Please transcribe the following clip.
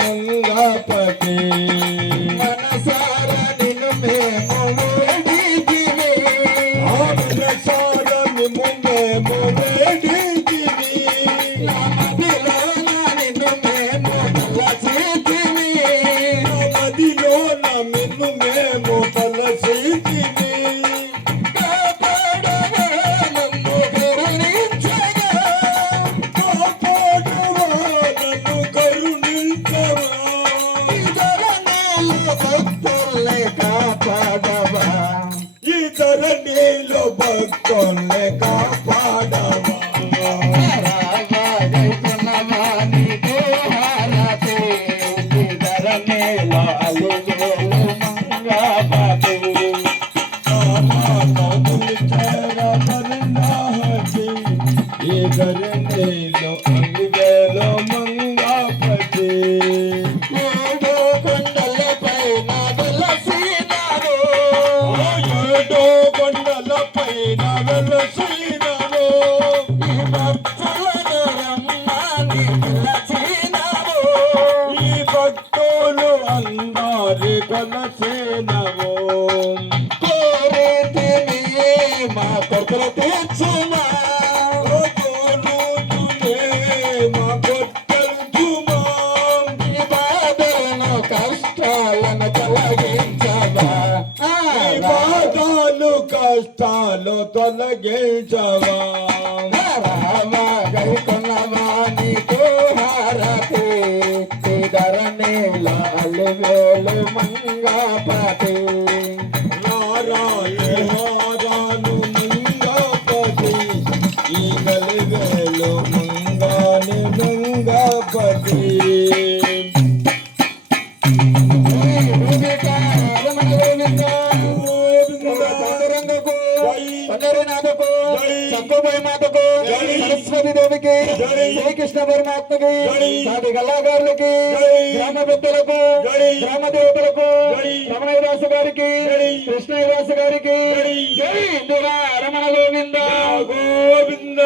మంగపతి మనసార నిన్ను మేము వేడితివి మనసార నిన్ను మేము వేడితివి మదిలోన నిన్ను మేము తలచితివి మదిలోన నిన్ను మేము తలచితివి ధరణిలో భక్తుల్ని కాపాడవా ధరణిలో అలువేలు మంగపతి ఈ ధరణిలో అలువేలు మంగపతి ఈ భక్తులు అందరి కొనసేనవో కోరితిని మా కొరతలు తీర్చుమా మా కొట్టలుమా ఈ బాధలను కష్టాలను తొలగించవా బాధలు కష్టాలు తొలగించవా గైకొన్నవానికి హారతి ధరణిలో అలివేలు మంగపతి నారాయణారాను మంగపతి ఈ గలివేలు మంగాని మంగపతి సరస్వతి దేవికి శ్రీకృష్ణ పరమాత్మకి సాటి కళాకారులకి గ్రామ పెద్దలకు గ్రామ దేవతలకు రమణయ్య దాసు గారికి కృష్ణయ్య దాసు గారికి జై ఇందురా రమణ గోవింద గోవింద